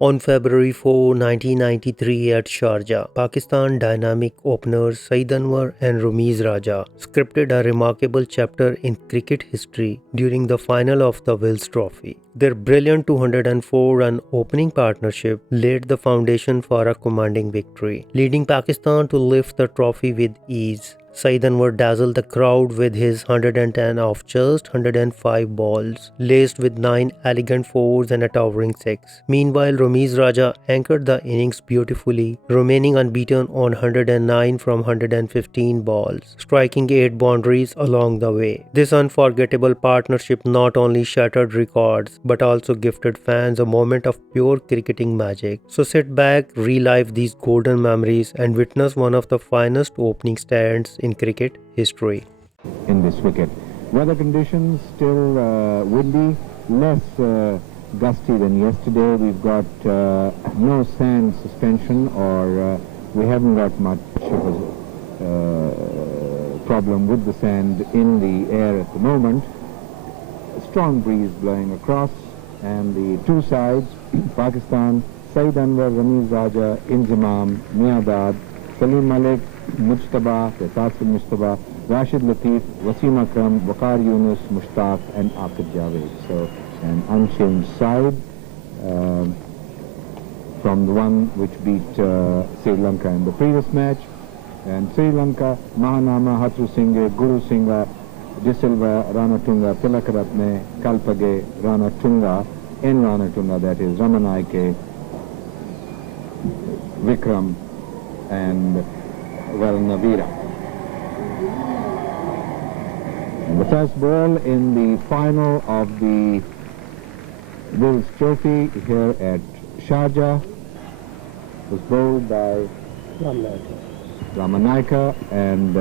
On February 4, 1993 at Sharjah, Pakistan dynamic openers Saeed Anwar and Ramiz Raja scripted a remarkable chapter in cricket history during the final of the Wills Trophy. Their brilliant 204-run opening partnership laid the foundation for a commanding victory, leading Pakistan to lift the trophy with ease. Saeed Anwar dazzled the crowd with his 110 off just 105 balls, laced with 9 elegant fours and a towering 6. Meanwhile, Ramiz Raja anchored the innings beautifully, remaining unbeaten on 109 from 115 balls, striking 8 boundaries along the way. This unforgettable partnership not only shattered records but also gifted fans a moment of pure cricketing magic. So sit back, relive these golden memories, and witness one of the finest opening stands in cricket history. In this wicket, weather conditions still windy, less gusty than yesterday. We've got no sand suspension, or we haven't got much of a problem with the sand in the air at the moment. A strong breeze blowing across, and the two sides, Pakistan, Saeed Anwar, Ramiz Raja, Inzamam, Miadad, Salim Malik, Mujtaba, Tasir Mujtaba, Rashid Latif, Wasim Akram, Waqar Yunus, Mushtaq and Aqib Javed. So an unchanged side from the one which beat Sri Lanka in the previous match. And Sri Lanka, Mahanama, Hatru Singh, Guru Singha, Disilva, Rana Tunga, Tilakaratne, Kalpage, Rana Tunga, in Rana Tunga, that is Ramanaike, Vikram and Navira. And the first ball in the final of the Wills Trophy here at Sharjah was bowled by Ramanaika, and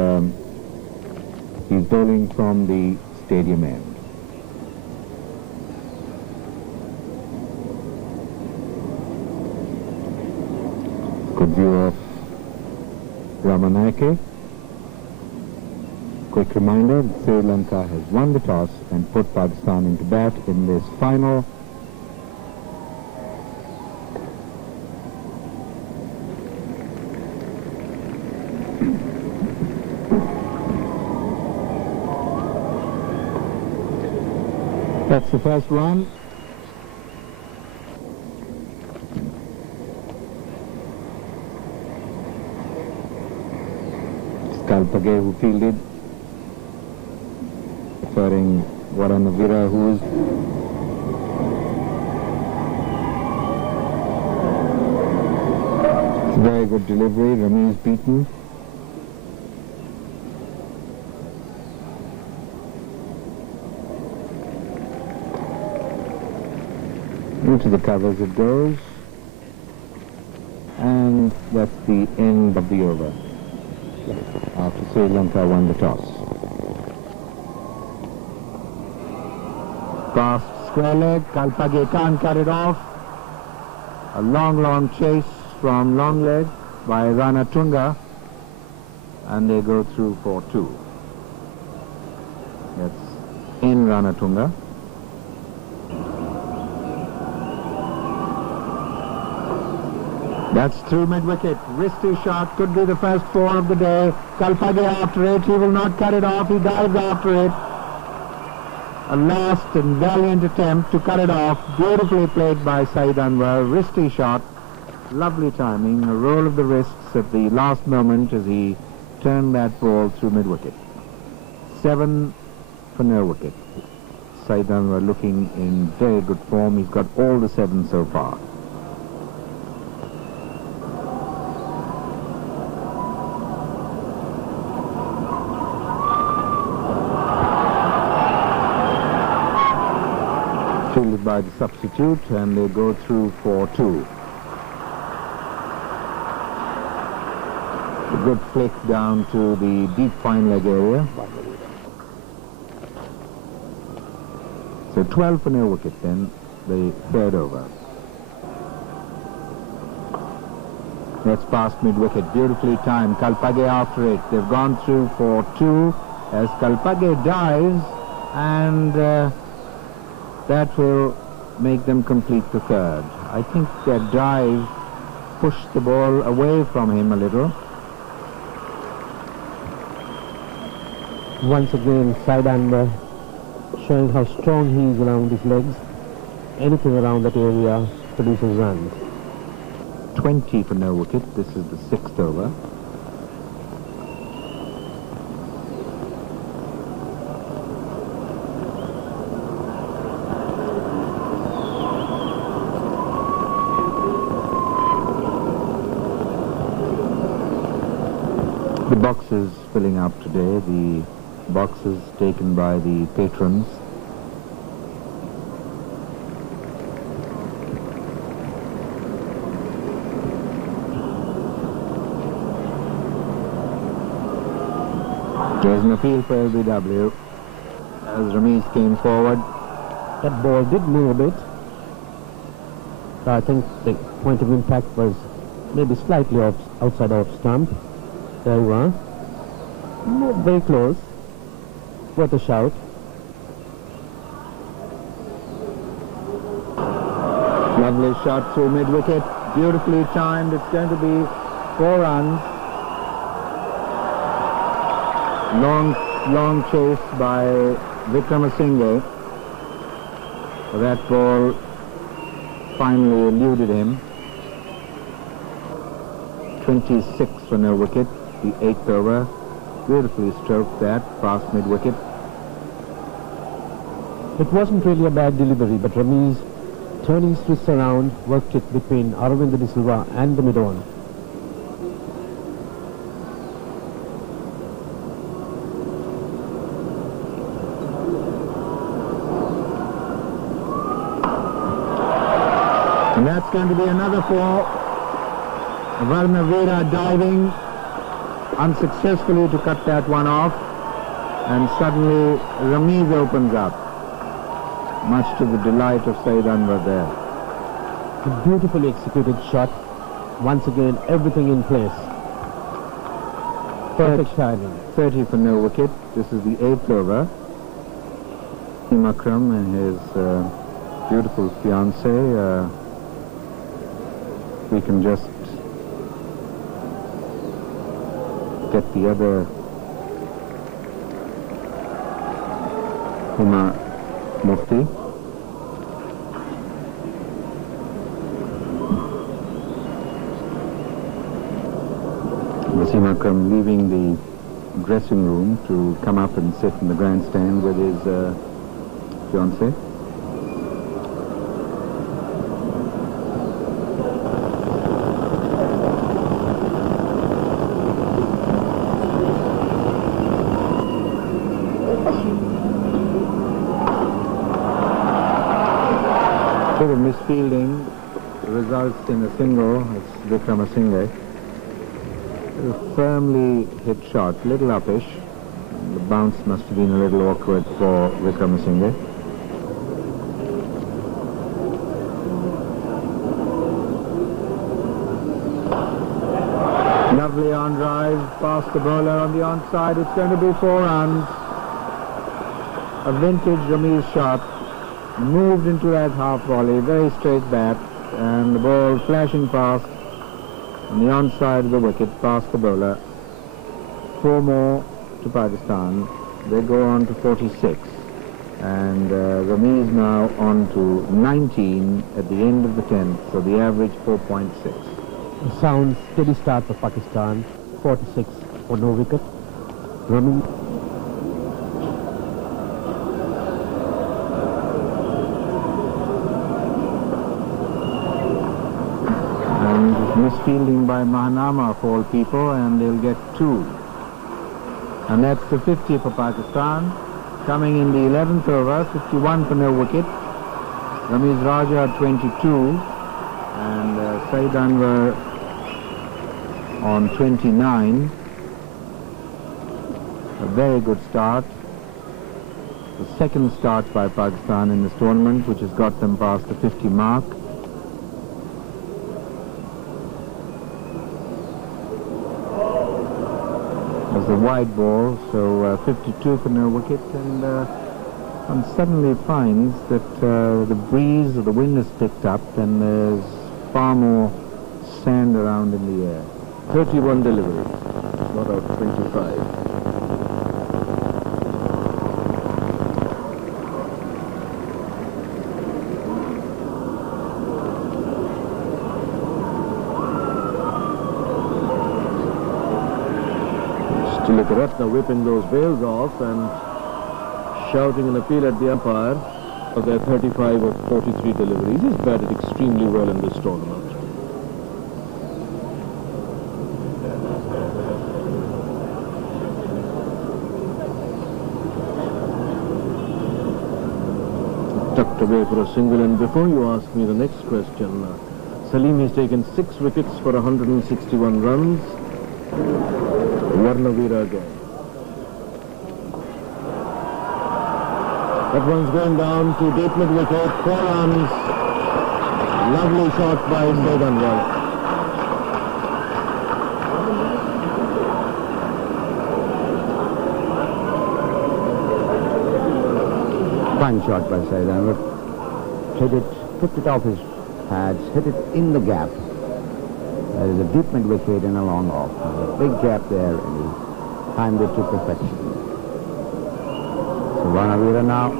he's bowling from the stadium end. Good view of Ramanaike. Quick reminder that Sri Lanka has won the toss and put Pakistan into bat in this final. That's the first one. Kalpage who fielded, preferring Varanavira, who is very good delivery. Ramiz beaten. Into the covers it goes, and that's the end of the over after Sri Lanka won the toss. Past square leg, Kalpage can't cut it off. A long chase from long leg by Rana Tunga, and they go through for 2. That's in Rana Tunga. That's through mid-wicket. Wristy shot, could be the first 4 of the day. Kalpage after it, he will not cut it off, he dives after it. A last and valiant attempt to cut it off, beautifully played by Saeed Anwar. Wristy shot, lovely timing, a roll of the wrists at the last moment as he turned that ball through mid-wicket. 7 for no wicket. Saeed Anwar looking in very good form, he's got all the 7 so far. Fielded by the substitute, and they go through for 2. A good flick down to the deep fine leg area. So 12 for no wicket then, the third over. That's past mid-wicket, beautifully timed. Kalpage after it. They've gone through for 2 as Kalpage dives, and that will make them complete the third. I think that drive pushed the ball away from him a little. Once again, Saeed Anwar showing how strong he is around his legs. Anything around that area produces runs. 20 for no wicket. This is the 6th over. The boxes filling up today, the boxes taken by the patrons. There's an appeal for LBW as Ramiz came forward. That ball did move a bit. So I think the point of impact was maybe slightly outside off stump. There we are. Very close. Worth a shout. Lovely shot through mid-wicket. Beautifully timed. It's going to be 4 runs. Long chase by Vikramasinghe. That ball finally eluded him. 26 for no wicket. The 8th over. Beautifully stroked that past mid-wicket. It wasn't really a bad delivery, but Ramiz, turning his wrists around, worked it between Aravind De Silva and the mid-on. And that's going to be another 4. Varnavira diving unsuccessfully to cut that one off, and suddenly Ramiz opens up, much to the delight of Saeed Anwar there. A beautifully executed shot. Once again, everything in place. Perfect timing. 30 for no wicket. This is the 8th over. Wasim Akram and his beautiful fiancée. We can just get the other Huma Mufti. Wasim Akram leaving the dressing room to come up and sit in the grandstand with his fiancée. Bit of misfielding results in a single. It's Vikramasinghe. A firmly hit shot, little uppish. The bounce must have been a little awkward for Vikramasinghe. Lovely on drive, past the bowler on the onside. It's going to be 4 runs. A vintage Ramiz shot. Moved into that half volley, very straight bat, and the ball flashing past on the onside of the wicket, past the bowler. 4 more to Pakistan. They go on to 46, and Ramiz now on to 19 at the end of the 10th, so the average 4.6. A sound, steady start for Pakistan. 46 for no wicket. Ramiz. Misfielding by Mahanama of all people, and they'll get 2. And that's the 50 for Pakistan. Coming in the 11th over, 51 for no wicket. Ramiz Raja 22, and Saeed Anwar on 29. A very good start. The second start by Pakistan in this tournament, which has got them past the 50 mark. Was the wide ball, so 52 for no wicket, and and suddenly finds that the breeze or the wind has picked up and there's far more sand around in the air. 31 deliveries, not out of 25. Ratna whipping those bails off and shouting an appeal at the umpire for their 35 or 43 deliveries. He's batted extremely well in this tournament. Tucked away for a single, and before you ask me the next question, Salim has taken 6 wickets for 161 runs. Varnavira again. That one's going down to deep mid wicket, 4 runs. Lovely shot by Saeed Anwar. Fine shot by Saeed Anwar. Tipped it off his pads, hit it in the gap. There is a deep mid wicket and a long off. There's a big gap there and he timed it to perfection. So Varnavira now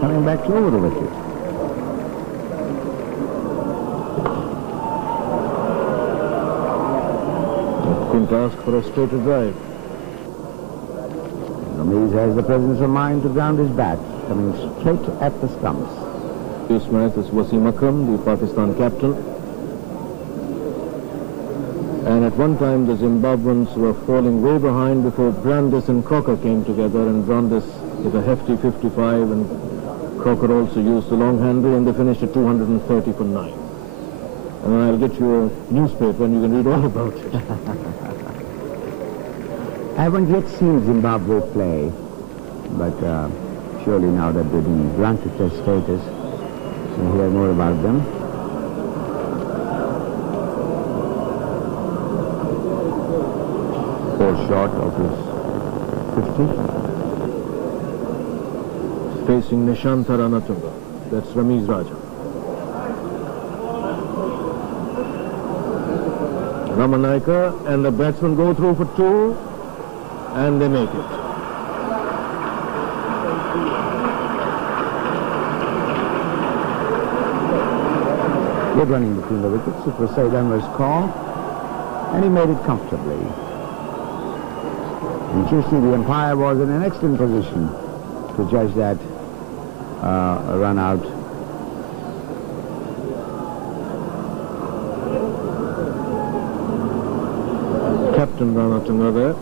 coming back to over the wicket. Couldn't ask for a straighter drive. Ramiz has the presence of mind to ground his bat, coming straight at the stumps. This match is Wasim Akram, the Pakistan captain. And at one time the Zimbabweans were falling way behind before Brandis and Crocker came together, and Brandis hit a hefty 55 and Crocker also used the long handle, and they finished at 230 for 9. And then I'll get you a newspaper and you can read all about it. I haven't yet seen Zimbabwe play, but surely now that they've been granted test status, we'll hear more about them. Short of his 50. Facing Nishanta Ranatunga. That's Ramiz Raja. Ramanaika and the batsmen go through for 2 and they make it. Good running between the wickets. It was Saeed Anwar's call and he made it comfortably. And Chiefly, the umpire was in an excellent position to judge that run out. Captain Ranatunga there.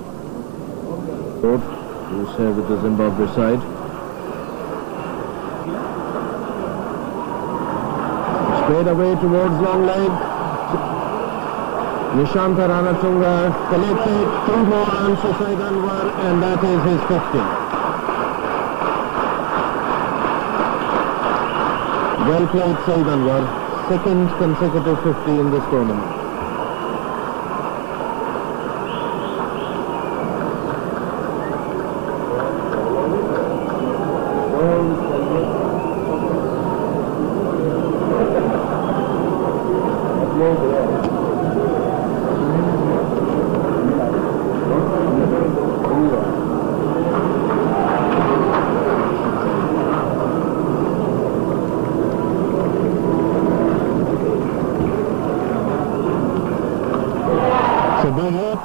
Who's here with the Zimbabwe side. Straight away towards long leg. Nishanta Ranatunga collected 2 more runs for Saeed Anwar, and that is his 50. Well played, Saeed Anwar. 2nd consecutive 50 in this tournament.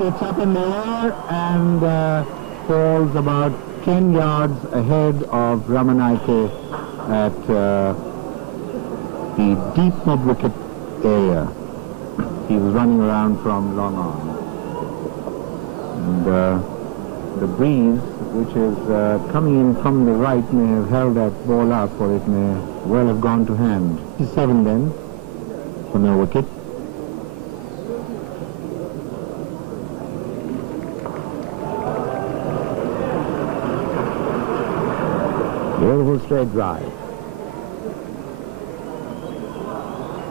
It's up in the air and falls about 10 yards ahead of Ramanaike at the deep mid wicket area. He was running around from long on. And the breeze, which is coming in from the right, may have held that ball up, or it may well have gone to hand. 7 then for no wicket. Beautiful straight drive.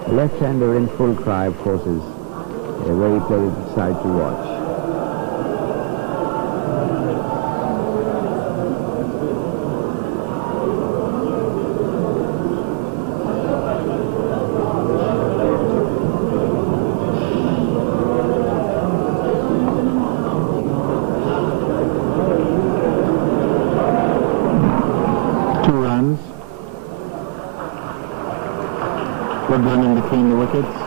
Left-hander in full cry, of course, is a very pleasant sight to watch. wickets,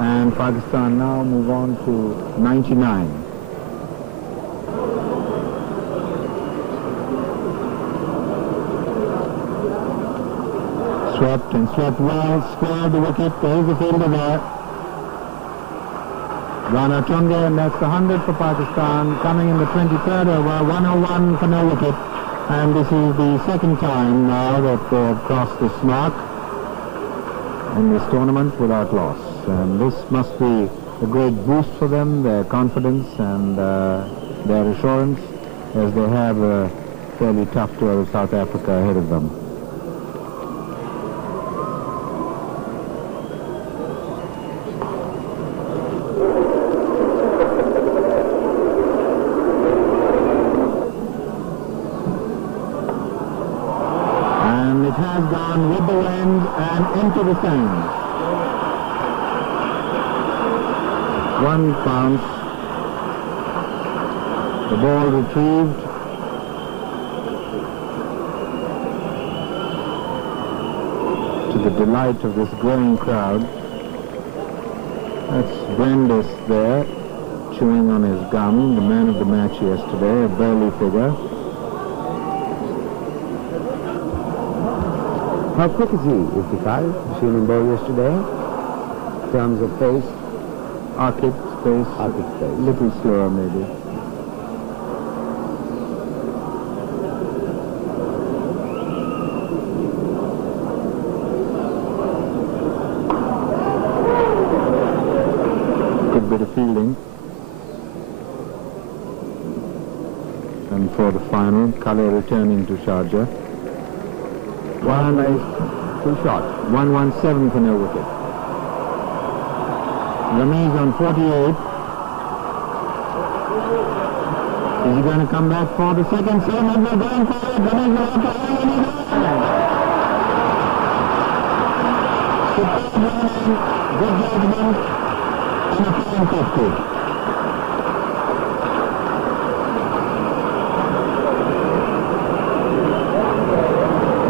and Pakistan now move on to 99. Swept and swept well, squared the wicket. There is a fielder there. Rana Tunga, and that's the 100 for Pakistan. Coming in the 23rd over, 101 for no wicket. And this is the second time now that they have crossed this mark in this tournament without loss. And this must be a great boost for them, their confidence and their assurance, as they have a fairly tough tour of South Africa ahead of them. With the wind and into the sand. One bounce. The ball retrieved. To the delight of this growing crowd. That's Brandis there, chewing on his gum, the man of the match yesterday, a burly figure. How quick is he, Iftikhar? You seen him bowl yesterday? In terms of pace? Arctic pace. Arctic pace. Little slower maybe. Good bit of fielding. And for the final, Kale returning to Sharjah. One nice two shot. 117 for no wicket. Ramiz on 48. Is he going to come back for the second? Saeed Anwar going for it. Ramiz Raja superb running, good judgment, and a fine 50.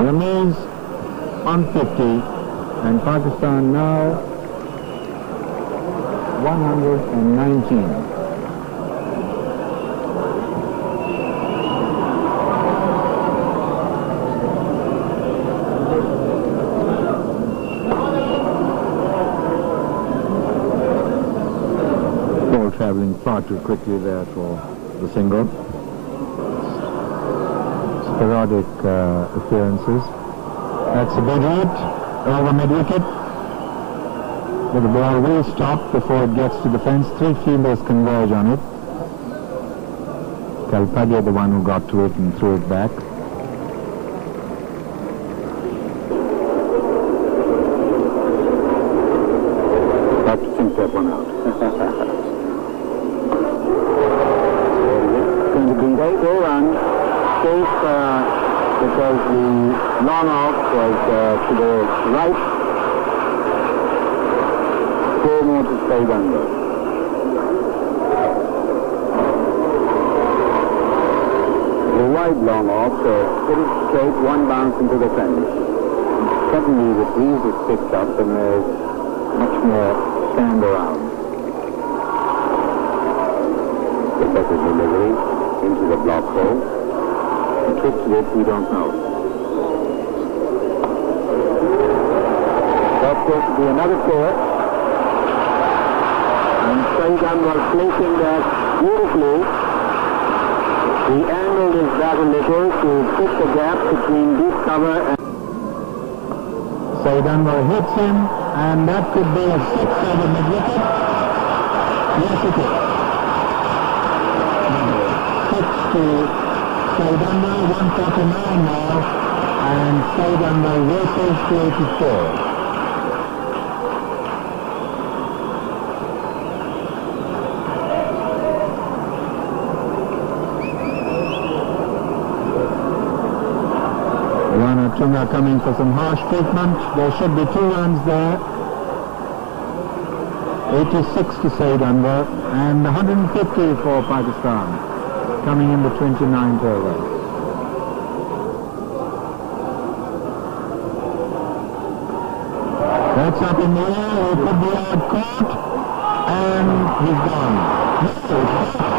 Ramiz on 50, and Pakistan now 119. Ball travelling far too quickly there for the single. Sporadic appearances. That's a good hit over mid-wicket. But the ball will stop before it gets to the fence. Three fielders converge on it. Kalpadia, the one who got to it and threw it back. Have to think that one out. Going to be they go run. Safe because the long off was to the right. 4 more to Saeed Anwar. The wide long off, pretty straight, one bounce into the fence. Suddenly the breeze is picked up and there's much more stand around. The better delivery into the block hole. The trick to it, we don't know. That's going to be another four. And Saeed Anwar placing that beautifully. He angled his bat a little to fit the gap between deep cover and... Saeed Anwar hits him, and that could be a 6 over mid-wicket. Yes, it is. 6 to Saeed Anwar, 149 now, and Saeed Anwar races to 84. Tunga coming for some harsh treatment. There should be 2 runs there. 86 to Saeed Anwar and 150 for Pakistan coming in the 29th over. That's up in the air, it could be out caught, and he's gone. No, it's not.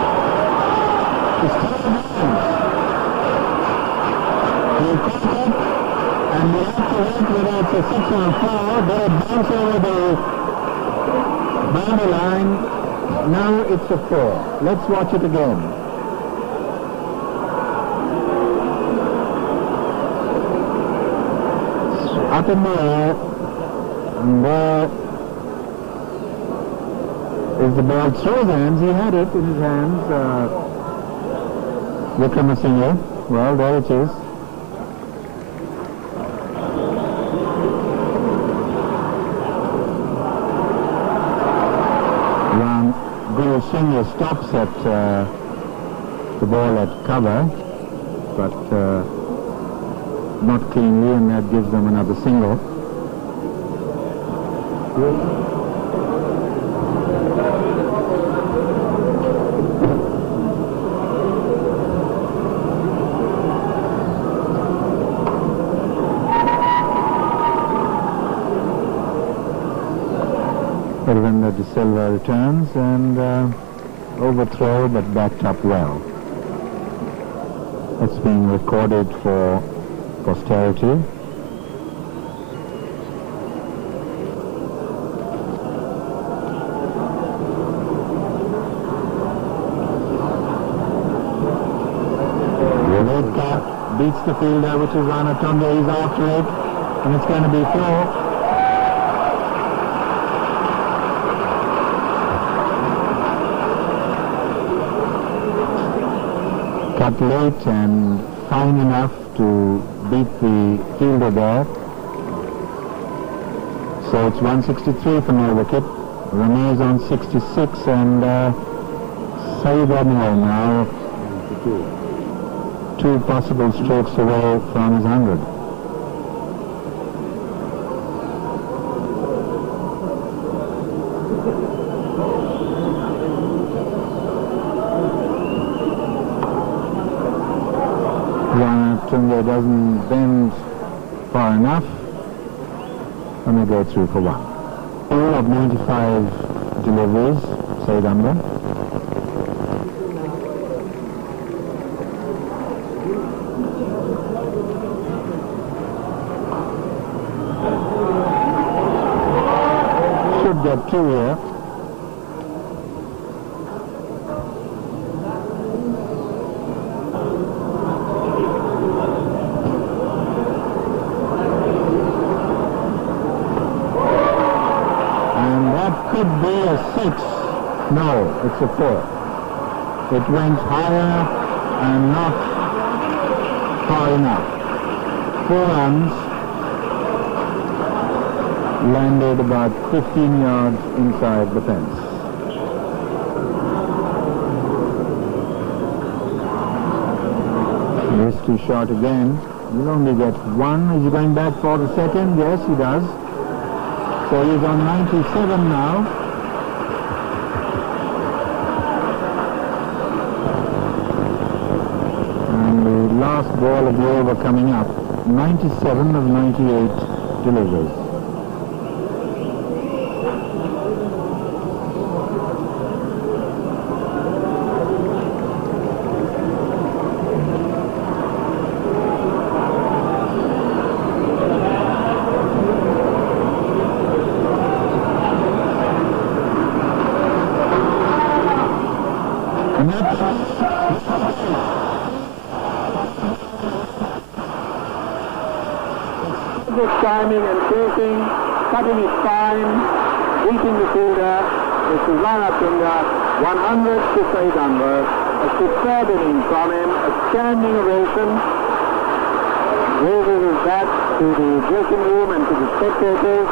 It's 3 runs. He caught it, and we have to wait whether it's a 6 or a 4, but it bounced over the boundary line. Now it's a 4. Let's watch it again. Up in the air, and there is the ball through his hands. He had it in his hands. Vikramasinghe. Well, there it is. Guru Singh stops at the ball at cover, but not cleanly, and that gives them another single. Parvinder De Silva returns and overthrow, but backed up well. It's being recorded for posterity. Beats the fielder, which is Anatunde. He's after it, and it's going to be 4. Cut late and fine enough to beat the fielder there. So it's 163 for no wicket. Ramiz on 66, and Saeed Anwar now 2 possible strokes away from his 100. Tunde doesn't bend far enough, and they go through for 1. All of 95 deliveries, Saeed Anwar. Should get 2 here. Could be a 6. No, it's a 4. It went higher and not far enough. 4 runs, landed about 15 yards inside the fence. This too short again. He'll only get 1. Is he going back for the second? Yes, he does. So he's on 97 now. And the last ball of the over coming up. 97 of 98 deliveries. Timing and chasing, cutting it fine, beating the fielder. This is Anatunde, 100 to Saeed Anwar. A superb inning from him, a standing ovation. Raises his bat to the dressing room and to the spectators.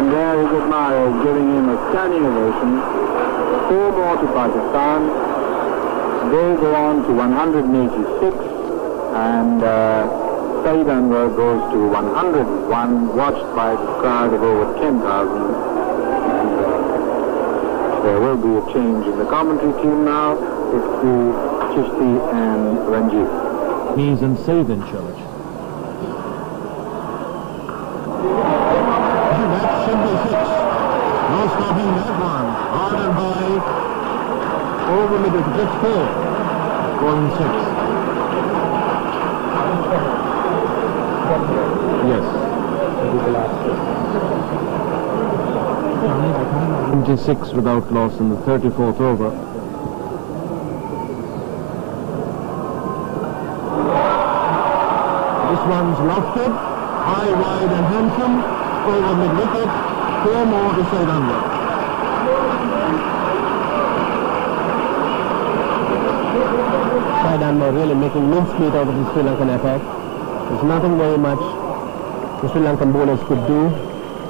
And there his admirers giving him a standing ovation. 4 more to Pakistan. They go on to 186. And Saeed Anwar goes to 101, watched by the crowd of over 10,000. And there will be a change in the commentary team now. It's to Chishti and Ranjit. He's and Saeed in charge. it's just 4. 4 and 6. Yes. 26 without loss in the 34th over. This one's lofted, high, wide and handsome, over mid-wicket, 4 more to Saeed Anwar. Saeed Anwar really making mincemeat out of the Sri Lankan attack. There's nothing very much the Sri Lankan bowlers could do.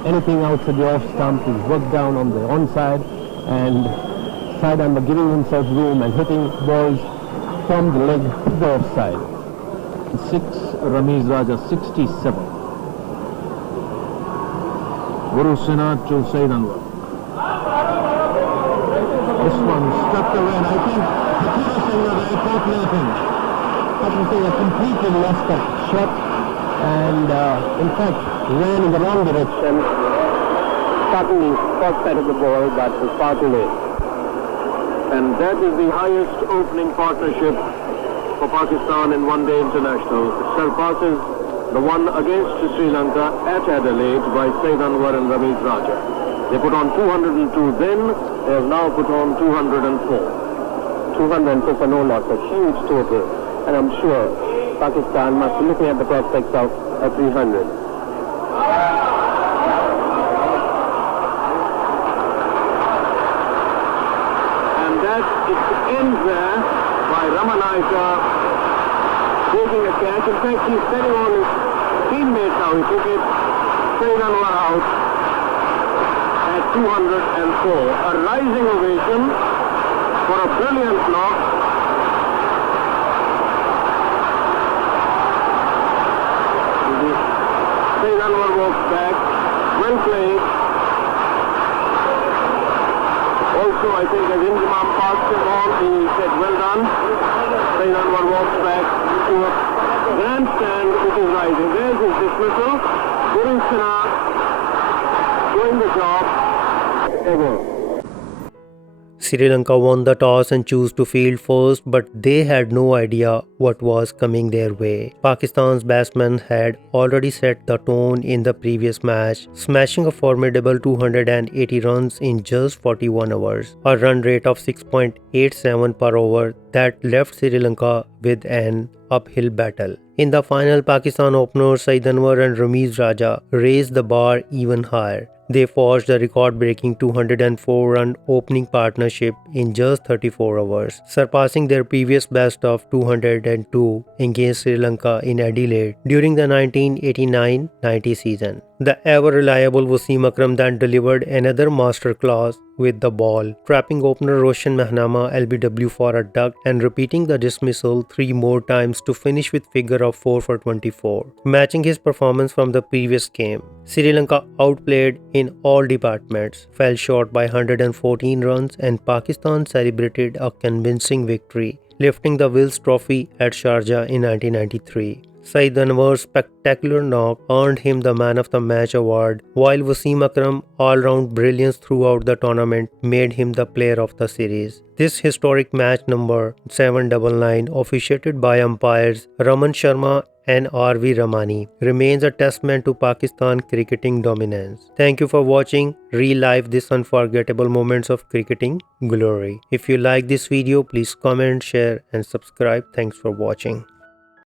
Anything outside the off stump is worked down on the onside, and Saeed Anwar giving himself room and hitting balls from the leg to the offside. 6, Ramiz Raja 67. Guru Sinha to Saeed Anwar. This one struck the red. I think Hakira Singh was very calculating. Hakira Singh has completely lost that shot and in fact ran in the wrong direction. Suddenly caught sight of the ball but was far too late. And that is the highest opening partnership for Pakistan in one-day international. It surpasses the one against Sri Lanka at Adelaide by Saeed Anwar and Ramiz Raja. They put on 202 then, they have now put on 204. 204 for no loss, a huge total. And I'm sure Pakistan must be looking at the prospects of a 300. And that it ends there by Ramanaika taking a catch. In fact, he's telling all his teammates how he took it. Saeed Anwar out at 204. A rising ovation for a brilliant knock. Saeed Anwar walks back. Well played. Also, I think as Injimam passed him on, he said, well done. Saeed Anwar walks back to a grandstand which is rising. There's his dismissal. Guru Sinha doing the job. Ever. Sri Lanka won the toss and chose to field first, but they had no idea what was coming their way. Pakistan's batsmen had already set the tone in the previous match, smashing a formidable 280 runs in just 41 overs, a run rate of 6.87 per over that left Sri Lanka with an uphill battle. In the final, Pakistan openers Saeed Anwar and Ramiz Raja raised the bar even higher. They forged a record-breaking 204-run opening partnership in just 34 overs, surpassing their previous best of 202 against Sri Lanka in Adelaide during the 1989-90 season. The ever-reliable Wasim Akram then delivered another masterclass with the ball, trapping opener Roshan Mehnama LBW for a duck and repeating the dismissal 3 more times to finish with figure of 4 for 24, matching his performance from the previous game. Sri Lanka outplayed in all departments, fell short by 114 runs, and Pakistan celebrated a convincing victory, lifting the Wills Trophy at Sharjah in 1993. Saeed Anwar's spectacular knock earned him the Man of the Match award, while Wasim Akram's all-round brilliance throughout the tournament made him the player of the series. This historic match number 799, officiated by umpires Raman Sharma and R.V. Ramani, remains a testament to Pakistan cricketing dominance. Thank you for watching. Relive this unforgettable moments of cricketing glory. If you like this video, please comment, share and subscribe. Thanks for watching.